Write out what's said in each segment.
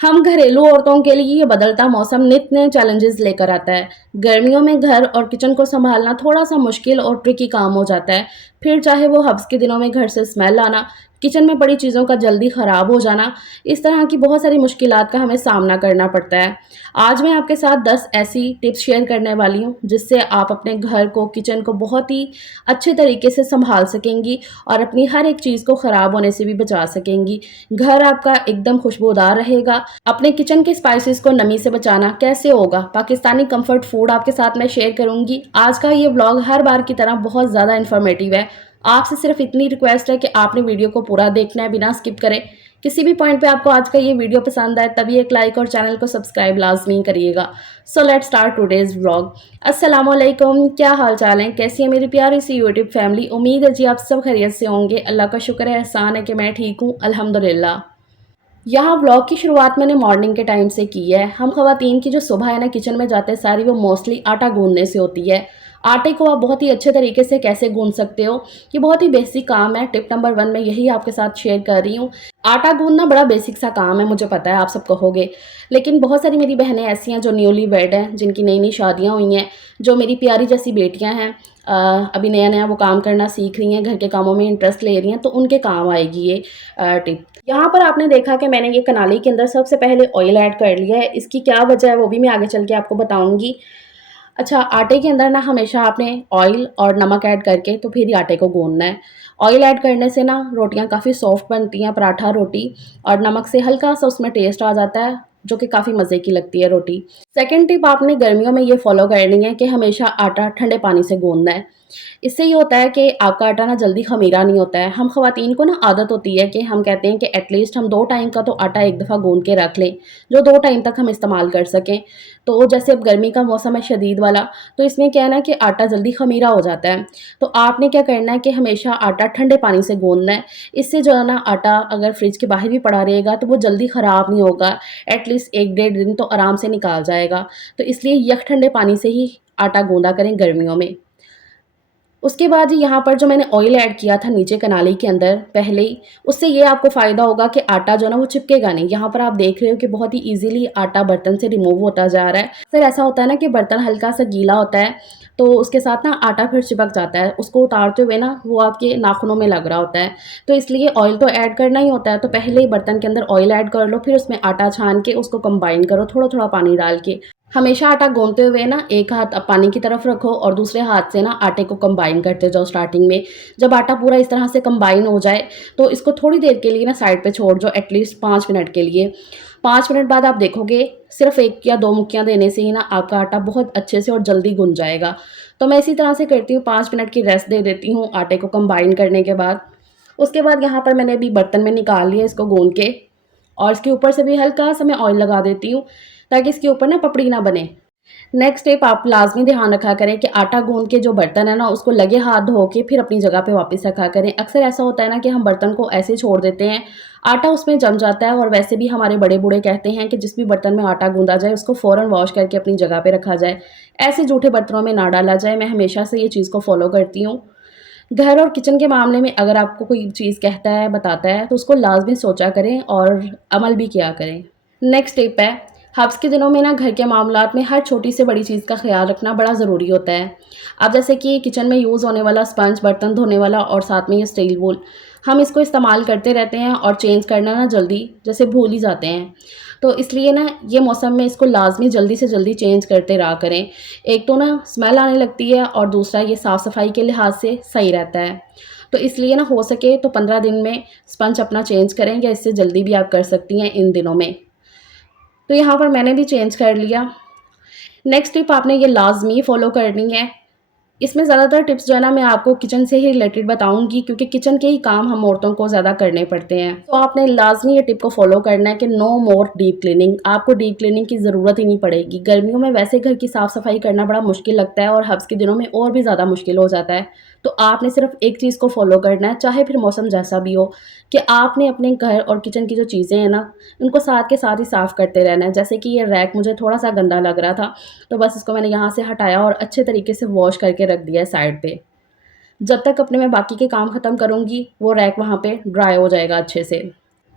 हम घरेलू औरतों के लिए ये बदलता मौसम नित नए चैलेंजेस लेकर आता है। गर्मियों में घर और किचन को संभालना थोड़ा-सा मुश्किल और ट्रिकी काम हो जाता है। फिर चाहे वो हब्स के दिनों में घर से स्मेल आना, किचन में पड़ी चीज़ों का जल्दी ख़राब हो जाना, इस तरह की बहुत सारी मुश्किलात का हमें सामना करना पड़ता है। आज मैं आपके साथ 10 ऐसी टिप्स शेयर करने वाली हूँ, जिससे आप अपने घर को, किचन को बहुत ही अच्छे तरीके से संभाल सकेंगी और अपनी हर एक चीज़ को ख़राब होने से भी बचा सकेंगी। घर आपका एकदम खुशबूदार रहेगा। अपने किचन के स्पाइसेस को नमी से बचाना कैसे होगा? पाकिस्तानी कंफर्ट फूड आपके साथ मैं शेयर करूँगी। आज का ये व्लॉग हर बार की तरह बहुत ज़्यादा इन्फॉर्मेटिव है। आपसे सिर्फ इतनी रिक्वेस्ट है कि आपने वीडियो को पूरा देखना है बिना स्किप करे। किसी भी पॉइंट पे आपको आज का ये वीडियो पसंद आए तभी एक लाइक और चैनल को सब्सक्राइब लाज़मी करिएगा। So let's start today's vlog. अस्सलाम वालेकुम, क्या हाल चाल है? कैसी है मेरी प्यारी सी यूट्यूब फैमिली? उम्मीद है जी आप सब खैरियत से होंगे। अल्लाह का शुक्र है, एहसान है कि मैं ठीक हूँ, अल्हम्दुलिल्लाह। यहाँ व्लॉग की शुरुआत मैंने मॉर्निंग के टाइम से की है। हम ख़वातीन की जो सुबह है ना किचन में जाते सारी वो मोस्टली आटा गूँदने से होती है। आटे को आप बहुत ही अच्छे तरीके से कैसे गूँध सकते हो, ये बहुत ही बेसिक काम है। टिप नंबर 1 मैं यही आपके साथ शेयर कर रही हूँ। आटा गूँधना बड़ा बेसिक सा काम है, मुझे पता है आप सब कहोगे। लेकिन बहुत सारी मेरी बहनें ऐसी हैं जो न्यूली वेड हैं, जिनकी नई-नई शादियाँ हुई हैं, जो मेरी प्यारी जैसी बेटियाँ हैं, अभी नया-नया वो काम करना सीख रही हैं, घर के कामों में इंटरेस्ट ले रही हैं, तो उनके काम आएगी ये टिप। यहाँ पर आपने देखा कि मैंने ये कनाली के अंदर सबसे पहले ऑयल ऐड कर लिया है। इसकी क्या वजह है वो भी मैं आगे चल के आपको बताऊँगी। अच्छा, आटे के अंदर ना हमेशा आपने ऑयल और नमक ऐड करके तो फिर ही आटे को गूँधना है। ऑयल ऐड करने से ना रोटियाँ काफ़ी सॉफ्ट बनती हैं, पराठा, रोटी, और नमक से हल्का-सा उसमें टेस्ट आ जाता है, जो कि काफ़ी मज़े की लगती है रोटी। सेकंड टिप आपने गर्मियों में ये फ़ॉलो करनी है कि हमेशा आटा ठंडे पानी से गूँधना है। इससे ये होता है कि आपका आटा ना जल्दी ख़मीरा नहीं होता है। हम ख़वातीन को ना आदत होती है कि हम कहते हैं कि एटलीस्ट हम 2 टाइम का तो आटा एक दफ़ा गूँध के रख लें, जो 2 टाइम तक हम इस्तेमाल कर सकें। तो जैसे अब गर्मी का मौसम है शदीद वाला, तो इसमें क्या है ना कि आटा जल्दी ख़मीरा हो जाता है। तो आपने क्या करना है कि हमेशा आटा ठंडे पानी से गूँधना है। इससे जो है ना आटा अगर फ्रिज के बाहर भी पड़ा रहेगा तो वो जल्दी ख़राब नहीं होगा। एटलीस्ट 1 डेढ़ दिन तो आराम से निकाल जाएगा। तो इसलिए यख ठंडे पानी से ही आटा गूँधा करें गर्मियों में। उसके बाद यहाँ पर जो मैंने ऑयल ऐड किया था नीचे कनाली के अंदर पहले ही, उससे ये आपको फ़ायदा होगा कि आटा जो है ना वो चिपकेगा नहीं। यहाँ पर आप देख रहे हो कि बहुत ही ईज़िली आटा बर्तन से रिमूव होता जा रहा है। फिर ऐसा होता है ना कि बर्तन हल्का-सा गीला होता है, तो उसके साथ ना आटा फिर चिपक जाता है। उसको उतारते हुए ना वो आपके नाखूनों में लग रहा होता है। तो इसलिए ऑयल तो ऐड करना ही होता है, तो पहले ही बर्तन के अंदर ऑयल ऐड कर लो, फिर उसमें आटा छान के उसको कंबाइन करो थोड़ा-थोड़ा पानी डाल के। हमेशा आटा गूँथते हुए ना एक हाथ पानी की तरफ रखो और दूसरे हाथ से ना आटे को कंबाइन करते जाओ स्टार्टिंग में। जब आटा पूरा इस तरह से कंबाइन हो जाए, तो इसको थोड़ी देर के लिए ना साइड पे छोड़ दो, एटलीस्ट 5 मिनट के लिए। 5 मिनट बाद आप देखोगे सिर्फ़ 1 या 2 मुक्कियाँ देने से ही ना आपका आटा बहुत अच्छे से और जल्दी गुन जाएगा। तो मैं इसी तरह से करती हूँ, 5 मिनट की रेस्ट दे देती हूँ आटे को कंबाइन करने के बाद। उसके बाद यहाँ पर मैंने अभी बर्तन में निकाल लिया इसको गूँध के, और इसके ऊपर से भी हल्का-सा मैं ऑयल लगा देती हूँ, ताकि इसके ऊपर ना पपड़ी ना बने। नेक्स्ट स्टेप आप लाज़मी ध्यान रखा करें कि आटा गूँध के जो बर्तन है ना, उसको लगे हाथ धो के फिर अपनी जगह पे वापस रखा करें। अक्सर ऐसा होता है ना कि हम बर्तन को ऐसे ही छोड़ देते हैं, आटा उसमें जम जाता है, और वैसे भी हमारे बड़े-बूढ़े कहते हैं कि जिस भी बर्तन में आटा गूँधा जाए, उसको फ़ौरन वॉश करके अपनी जगह पे रखा जाए। ऐसे जूठे बर्तनों में ना डाला जाए, मैं हमेशा से ये चीज़ को फ़ॉलो करती हूँ। घर और किचन के मामले में अगर आपको कोई चीज़ कहता है, बताता है, तो उसको लाज़मी सोचा करें और अमल भी किया करें। नेक्स्ट टिप है, हब्स के दिनों में ना घर के मामलात में हर छोटी से बड़ी चीज़ का ख़्याल रखना बड़ा ज़रूरी होता है। अब जैसे कि किचन में यूज़ होने वाला स्पंज, बर्तन धोने वाला, और साथ में ये स्टील वूल, हम इसको इस्तेमाल करते रहते हैं और चेंज करना ना जल्दी जैसे भूल ही जाते हैं। तो इसलिए ना ये मौसम में इसको लाज़मी जल्दी से जल्दी चेंज करते रहा करें। एक तो ना स्मेल आने लगती है, और दूसरा ये साफ़-सफ़ाई के लिहाज से सही रहता है। तो इसलिए ना हो सके तो 15 दिन में स्पंज अपना चेंज करें, या इससे जल्दी भी आप कर सकती हैं इन दिनों में। तो यहाँ पर मैंने भी चेंज कर लिया। नेक्स्ट टिप आपने ये लाज़मी फ़ॉलो करनी है। इसमें ज़्यादातर टिप्स जो है ना मैं आपको किचन से ही रिलेटेड बताऊँगी, क्योंकि किचन के ही काम हम औरतों को ज़्यादा करने पड़ते हैं। तो आपने लाज़मी ये टिप को फ़ॉलो करना है कि नो मोर डीप क्लीनिंग। आपको डीप क्लीनिंग की ज़रूरत ही नहीं पड़ेगी। गर्मियों में वैसे घर की साफ़-सफ़ाई करना बड़ा मुश्किल लगता है, और हब्स के दिनों में और भी ज़्यादा मुश्किल हो जाता है। तो आपने सिर्फ़ एक चीज़ को फ़ॉलो करना है, चाहे फिर मौसम जैसा भी हो, कि आपने अपने घर और किचन की जो चीज़ें हैं ना, उनको साथ के साथ ही साफ़ करते रहना है। जैसे कि ये रैक मुझे थोड़ा-सा गंदा लग रहा था, तो बस इसको मैंने यहाँ से हटाया और अच्छे तरीके से वॉश करके रख दिया है साइड पे। जब तक अपने मैं बाकी के काम ख़त्म करूँगी, वो रैक वहाँ पे ड्राई हो जाएगा अच्छे से।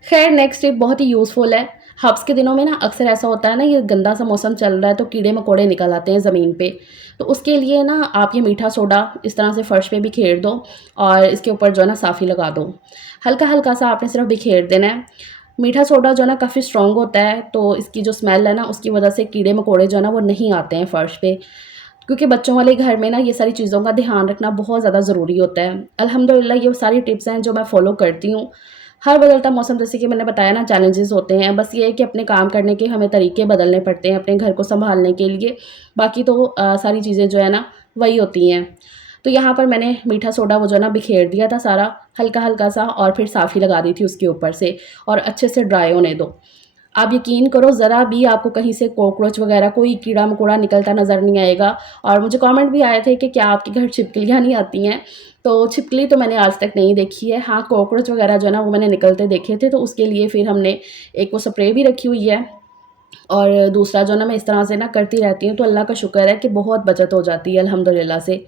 ख़ैर नेक्स्ट टिप बहुत ही यूज़फुल है। हब्स के दिनों में ना अक्सर ऐसा होता है ना, ये गंदा सा मौसम चल रहा है तो कीड़े-मकोड़े निकल आते हैं ज़मीन पे। तो उसके लिए ना आप ये मीठा सोडा इस तरह से फ़र्श पे बिखेर दो और इसके ऊपर जो है ना साफ़ी लगा दो। हल्का-हल्का सा आपने सिर्फ़ बिखेर देना है। मीठा सोडा जो है ना काफ़ी स्ट्रॉन्ग होता है, तो इसकी जो स्मेल है ना उसकी वज़ह से कीड़े-मकोड़े जो है ना वो नहीं आते हैं फ़र्श पे। क्योंकि बच्चों वाले घर में ना ये सारी चीज़ों का ध्यान रखना बहुत ज़्यादा ज़रूरी होता है। अल्हम्दुलिल्लाह ये सारी टिप्स हैं जो मैं फ़ॉलो करती हूँ। हर बदलता मौसम जैसे कि मैंने बताया ना चैलेंजेस होते हैं, बस ये है कि अपने काम करने के हमें तरीके बदलने पड़ते हैं अपने घर को सँभालने के लिए। बाकी तो सारी चीज़ें जो है ना वही होती हैं। तो यहाँ पर मैंने मीठा सोडा वो जो है ना बिखेर दिया था सारा, हल्का-हल्का सा, और फिर साफ़ी लगा दी थी उसके ऊपर से और अच्छे से ड्राई होने दो। आप यकीन करो ज़रा भी आपको कहीं से कॉकरोच वग़ैरह कोई कीड़ा-मकोड़ा निकलता नज़र नहीं आएगा। और मुझे कमेंट भी आए थे कि क्या आपके घर छिपकलियाँ नहीं आती हैं? तो छिपकली तो मैंने आज तक नहीं देखी है। हाँ, कॉकरोच वग़ैरह जो है ना वो मैंने निकलते देखे थे, तो उसके लिए फिर हमने एक वो स्प्रे भी रखी हुई है। और दूसरा जो है ना मैं इस तरह से ना करती रहती हूँ, तो अल्लाह का शुक्र है कि बहुत बचत हो जाती है अल्हम्दुलिल्लाह से।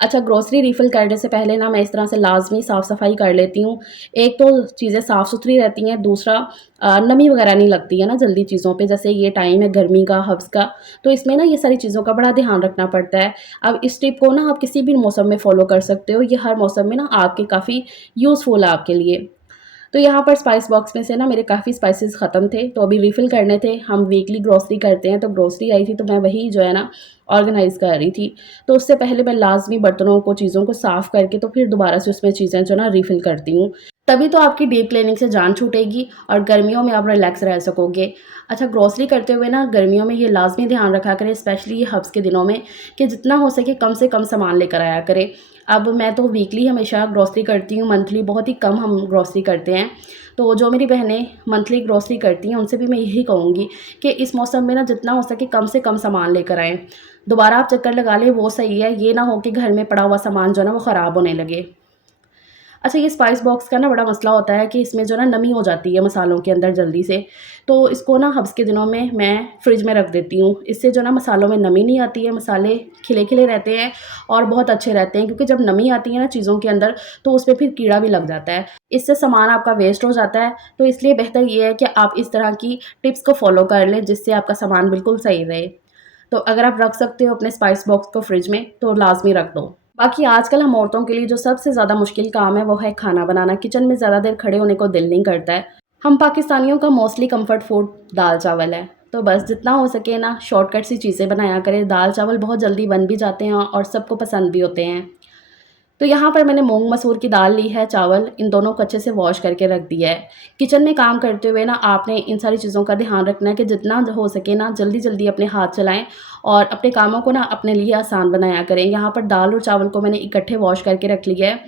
अच्छा, ग्रोसरी रिफ़िल करने से पहले ना मैं इस तरह से लाज़मी साफ़-सफ़ाई कर लेती हूँ। एक तो चीज़ें साफ़-सुथरी रहती हैं, दूसरा नमी वग़ैरह नहीं लगती है ना जल्दी चीज़ों पे, जैसे ये टाइम है गर्मी का, हब्स का, तो इसमें ना ये सारी चीज़ों का बड़ा ध्यान रखना पड़ता है। अब इस टिप को ना आप किसी भी मौसम में फ़ॉलो कर सकते हो, ये हर मौसम में ना आपके काफ़ी यूज़फुल है आपके लिए। तो यहाँ पर स्पाइस बॉक्स में से ना मेरे काफ़ी स्पाइसेस ख़त्म थे, तो अभी रिफ़िल करने थे। हम वीकली ग्रोसरी करते हैं, तो ग्रोसरी आई थी तो मैं वही जो है ना ऑर्गेनाइज़ कर रही थी। तो उससे पहले मैं लाज़मी बर्तनों को, चीज़ों को साफ़ करके तो फिर दोबारा से उसमें चीज़ें जो है ना रिफ़िल करती हूँ। तभी तो आपकी डीप क्लीनिंग से जान छूटेगी और गर्मियों में आप रिलैक्स रह सकोगे। अच्छा, ग्रोसरी करते हुए ना गर्मियों में ये लाज़मी ध्यान रखा करें, स्पेशली ये हब्स के दिनों में, कि जितना हो सके कम से कम सामान लेकर आया करें। अब मैं तो वीकली हमेशा ग्रोसरी करती हूँ, मंथली बहुत ही कम हम ग्रोसरी करते हैं। तो जो मेरी बहनें मंथली ग्रोसरी करती हैं उनसे भी मैं यही कहूँगी कि इस मौसम में ना जितना हो सके कम से कम सामान लेकर आएँ। दोबारा आप चक्कर लगा लें वो सही है, ये ना हो कि घर में पड़ा हुआ सामान जो है ना वो ख़राब होने लगे। अच्छा, ये स्पाइस बॉक्स का ना बड़ा मसला होता है कि इसमें जो है ना नमी हो जाती है मसालों के अंदर जल्दी से। तो इसको ना हब्स के दिनों में मैं फ्रिज में रख देती हूँ। इससे जो है ना मसालों में नमी नहीं आती है, मसाले खिले-खिले रहते हैं और बहुत अच्छे रहते हैं, क्योंकि जब नमी आती है ना चीज़ों के अंदर तो उसपे फिर कीड़ा भी लग जाता है। इससे सामान आपका वेस्ट हो जाता है। तो इसलिए बेहतर ये है कि आप इस तरह की टिप्स को फ़ॉलो कर लें जिससे आपका सामान बिल्कुल सही रहे। तो अगर आप रख सकते हो अपने स्पाइस बॉक्स को फ्रिज में तो लाज़मी रख दो। बाकी आजकल हम औरतों के लिए जो सबसे ज़्यादा मुश्किल काम है वो है खाना बनाना। किचन में ज़्यादा देर खड़े होने को दिल नहीं करता है। हम पाकिस्तानियों का मोस्टली कम्फर्ट फूड दाल-चावल है। तो बस जितना हो सके ना शॉर्टकट सी चीज़ें बनाया करें। दाल-चावल बहुत जल्दी बन भी जाते हैं और सबको पसंद भी होते हैं। तो यहाँ पर मैंने मूँग मसूर की दाल ली है, चावल, इन दोनों को अच्छे से वॉश करके रख दिया है। किचन में काम करते हुए ना आपने इन सारी चीज़ों का ध्यान रखना है कि जितना हो सके ना जल्दी-जल्दी अपने हाथ चलाएँ और अपने कामों को ना अपने लिए आसान बनाया करें। यहाँ पर दाल और चावल को मैंने इकट्ठे वॉश करके रख लिया है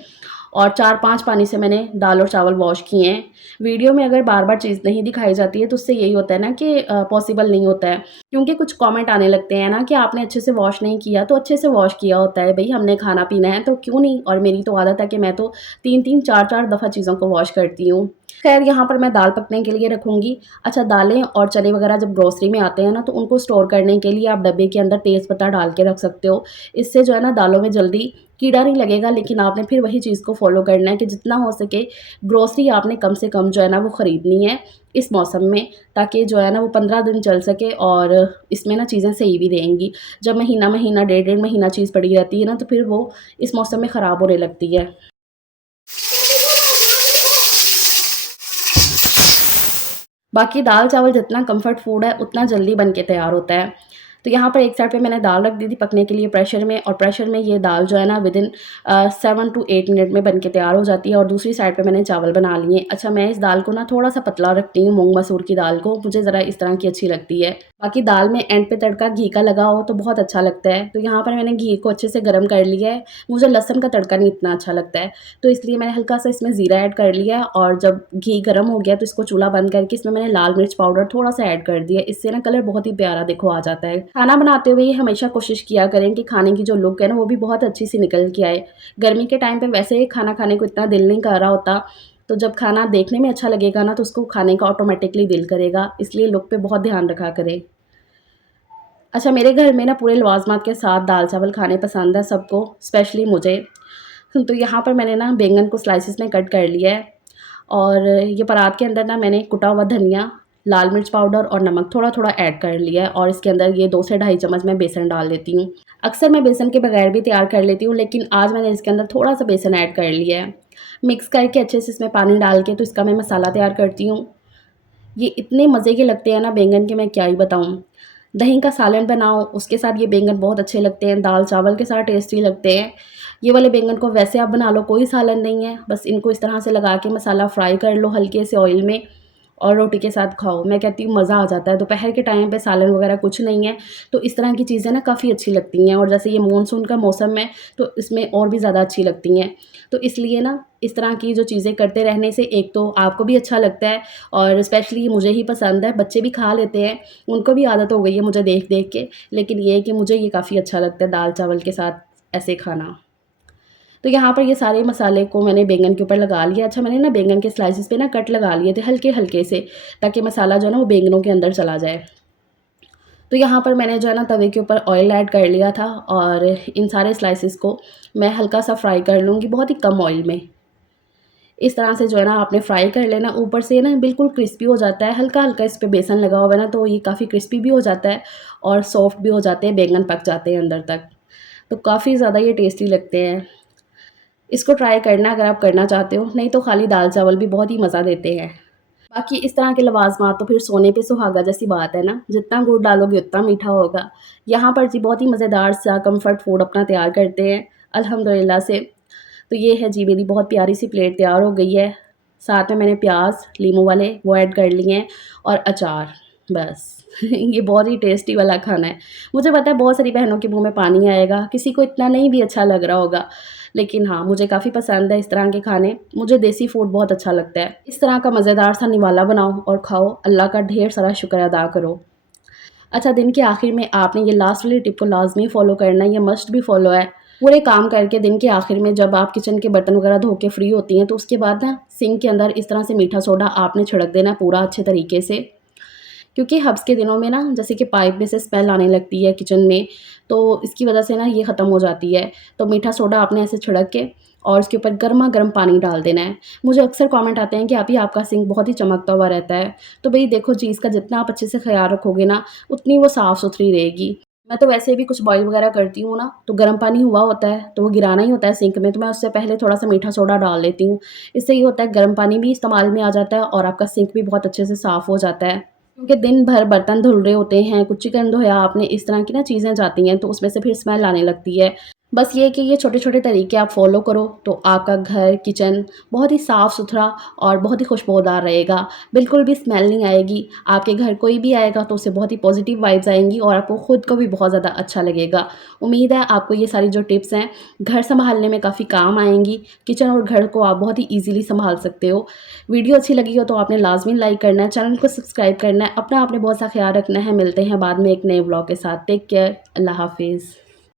और 4-5 पानी से मैंने दाल और चावल वॉश किए हैं। वीडियो में अगर बार-बार चीज़ नहीं दिखाई जाती है तो उससे यही होता है ना कि पॉसिबल नहीं होता है। क्योंकि कुछ कमेंट आने लगते हैं ना कि आपने अच्छे से वॉश नहीं किया, तो अच्छे से वॉश किया होता है भई, हमने खाना-पीना है तो क्यों नहीं। और मेरी तो आदत है कि मैं तो 3-3 4-4 दफ़ा चीज़ों को वॉश करती हूँ। ख़ैर, यहाँ पर मैं दाल पकने के लिए रखूँगी। अच्छा, दालें और चने वग़ैरह जब ग्रोसरी में आते हैं ना तो उनको स्टोर करने के लिए आप डब्बे के अंदर तेज़-पत्ता डाल के रख सकते हो। इससे जो है ना दालों में जल्दी कीड़ा नहीं लगेगा, लेकिन आपने फिर वही चीज़ को फ़ॉलो करना है कि जितना हो सके ग्रोसरी आपने कम से कम जो है ना वो ख़रीदनी है इस मौसम में, ताकि जो है ना वो 15 दिन चल सके और इसमें ना चीज़ें सही भी रहेंगी। जब महीना-महीना, डेढ़-डेढ़ महीना चीज़ पड़ी रहती है ना तो फिर वो इस मौसम में ख़राब होने लगती है। बाकी दाल-चावल जितना कम्फर्ट फूड है, उतना जल्दी बन के तैयार होता है। तो यहाँ पर एक साइड पे मैंने दाल रख दी थी पकने के लिए प्रेशर में, और प्रेशर में ये दाल जो है ना विदिन 7 टू 8 मिनट में बन के तैयार हो जाती है, और दूसरी साइड पे मैंने चावल बना लिए। अच्छा, मैं इस दाल को ना थोड़ा-सा पतला रखती हूँ, मूँग मसूर की दाल को, मुझे ज़रा इस तरह की अच्छी लगती है। बाकी दाल में एंड पे तड़का घी का लगा हो तो बहुत अच्छा लगता है। तो यहाँ पर मैंने घी को अच्छे से गरम कर लिया है। मुझे लहसुन का तड़का नहीं इतना अच्छा लगता है, तो इसलिए मैंने हल्का-सा इसमें ज़ीरा ऐड कर लिया है, और जब घी गरम हो गया तो इसको चूल्हा बंद करके इसमें मैंने लाल मिर्च पाउडर थोड़ा-सा ऐड कर दिया। इससे ना कलर बहुत ही प्यारा देखो आ जाता है। खाना बनाते हुए ये हमेशा कोशिश किया करें कि खाने की जो लुक है ना वो भी बहुत अच्छी सी निकल के आए। गर्मी के टाइम पे वैसे ही खाना खाने को इतना दिल नहीं कर रहा होता, तो जब खाना देखने में अच्छा लगेगा ना तो उसको खाने का ऑटोमेटिकली दिल करेगा, इसलिए लुक पे बहुत ध्यान रखा करें। अच्छा, मेरे घर में ना पूरे लवाज़मात के साथ दाल-चावल खाने पसंद है सबको, स्पेशली मुझे। तो यहाँ पर मैंने ना बैंगन को स्लाइसेस में कट कर लिया है, और ये परात के अंदर ना मैंने कुटा हुआ धनिया, लाल मिर्च पाउडर और नमक थोड़ा-थोड़ा ऐड कर लिया है और इसके अंदर ये 2 से ढाई चम्मच मैं बेसन डाल देती हूँ। अक्सर मैं बेसन के बगैर भी तैयार कर लेती हूँ, लेकिन आज मैंने इसके अंदर थोड़ा-सा बेसन ऐड कर लिया है। मिक्स करके अच्छे से इसमें पानी डाल के तो इसका मैं मसाला तैयार करती हूँ। ये इतने मज़े के लगते हैं ना बैंगन के, मैं क्या ही बताऊँ। दही का सालन बनाओ, उसके साथ ये बैंगन बहुत अच्छे लगते हैं, दाल-चावल के साथ टेस्टी लगते हैं। ये वाले बैंगन को वैसे आप बना लो, कोई सालन नहीं है, बस इनको इस तरह से लगा के मसाला फ्राई कर लो हल्के से ऑयल में और रोटी के साथ खाओ। मैं कहती हूँ मज़ा आ जाता है। दोपहर के टाइम पे सालन वगैरह कुछ नहीं है, तो इस तरह की चीज़ें ना काफ़ी अच्छी लगती हैं और जैसे ये मानसून का मौसम है, तो इसमें और भी ज़्यादा अच्छी लगती हैं। तो इसलिए ना इस तरह की जो चीज़ें करते रहने से एक तो आपको भी अच्छा लगता है और स्पेशली मुझे ही पसंद है, बच्चे भी खा लेते हैं, उनको भी आदत हो गई है मुझे देख-देख के। लेकिन ये है कि मुझे ये काफ़ी अच्छा लगता है दाल-चावल के साथ ऐसे खाना। तो यहाँ पर ये सारे मसाले को मैंने बैंगन के ऊपर लगा लिया। अच्छा, मैंने ना बैंगन के स्लाइसेस पे ना कट लगा लिए थे हल्के-हल्के से, ताकि मसाला जो है ना वो बैंगनों के अंदर चला जाए। तो यहाँ पर मैंने जो है ना तवे के ऊपर ऑयल ऐड कर लिया था और इन सारे स्लाइसेस को मैं हल्का-सा फ्राई कर लूँगी, बहुत ही कम ऑयल में। इस तरह से जो है ना आपने फ्राई कर लेना, ऊपर से ना बिल्कुल क्रिस्पी हो जाता है, हल्का-हल्का इस पे बेसन लगा हुआ है ना, तो ये काफ़ी क्रिस्पी भी हो जाता है और सॉफ्ट भी हो जाते हैं, बैंगन पक जाते हैं अंदर तक। तो काफ़ी ज़्यादा ये टेस्टी लगते हैं। इसको ट्राई करना अगर आप करना चाहते हो, नहीं तो खाली दाल-चावल भी बहुत ही मज़ा देते हैं। बाकी इस तरह के लवाज़मात तो फिर सोने पे सुहागा जैसी बात है ना, जितना गुड़ डालोगे उतना मीठा होगा। यहाँ पर जी बहुत ही मज़ेदार सा कम्फर्ट फूड अपना तैयार करते हैं, अल्हम्दुलिल्लाह से। तो ये है जी मेरी बहुत प्यारी सी प्लेट तैयार हो गई है। साथ में मैंने प्याज़, लीमू वाले वो ऐड कर लिए हैं और अचार, बस। ये बहुत ही टेस्टी वाला खाना है। मुझे पता है बहुत सारी बहनों के मुँह में पानी आएगा, किसी को इतना नहीं भी अच्छा लग रहा होगा। लेकिन हाँ, मुझे काफ़ी पसंद है इस तरह के खाने। मुझे देसी फूड बहुत अच्छा लगता है। इस तरह का मज़ेदार सा निवाला बनाओ और खाओ, अल्लाह का ढेर सारा शुक्र अदा करो। अच्छा, दिन के आखिर में आपने ये लास्ट वाली टिप को लाज़मी फ़ॉलो करना है, ये मस्ट बी फ़ॉलो है। पूरे काम करके दिन के आखिर में जब आप किचन के बर्तन वगैरह धो के फ्री होती हैं, तो उसके बाद ना सिंक के अंदर इस तरह से मीठा सोडा आपने छिड़क देना है पूरा अच्छे तरीके से। क्योंकि हब्स के दिनों में ना जैसे कि पाइप में से स्मेल आने लगती है किचन में, तो इसकी वजह से ना ये ख़त्म हो जाती है। तो मीठा सोडा आपने ऐसे छिड़क के और उसके ऊपर गरमा-गरम पानी डाल देना है। मुझे अक्सर कमेंट आते हैं कि आपी आपका सिंक बहुत ही चमकता हुआ रहता है। तो भई देखो जी, इसका जितना आप अच्छे से ख़्याल रखोगे ना, उतनी वो साफ़-सुथरी रहेगी। मैं तो वैसे भी कुछ बॉयल वगैरह करती हूँ ना, तो गर्म पानी हुआ होता है, तो वो गिराना ही होता है सिंक में, तो मैं उससे पहले थोड़ा-सा मीठा सोडा डाल लेती हूँ। इससे ये होता है गर्म पानी भी इस्तेमाल में आ जाता है और आपका सिंक भी बहुत अच्छे से साफ़ हो जाता है। क्योंकि दिन भर बर्तन धुल रहे होते हैं, कुछ चिकन धोया आपने, इस तरह की ना चीज़ें जाती हैं, तो उसमें से फिर स्मेल आने लगती है। बस ये है कि ये छोटे-छोटे तरीके आप फ़ॉलो करो, तो आपका घर, किचन बहुत ही साफ़-सुथरा और बहुत ही खुशबूदार रहेगा। बिल्कुल भी स्मेल नहीं आएगी। आपके घर कोई भी आएगा तो उसे बहुत ही पॉज़िटिव वाइब्स आएँगी और आपको खुद को भी बहुत ज़्यादा अच्छा लगेगा। उम्मीद है आपको ये सारी जो टिप्स हैं, घर सँभालने में काफ़ी काम आएँगी। किचन और घर को आप बहुत ही ईज़िली सँभाल सकते हो। वीडियो अच्छी लगी हो तो आपने लाज़मी लाइक करना है, चैनल को सब्सक्राइब करना है। अपना आपने बहुत सा ख़्याल रखना है। मिलते हैं बाद में एक नए व्लॉग के साथ। Take care. अल्लाह हाफ़िज़।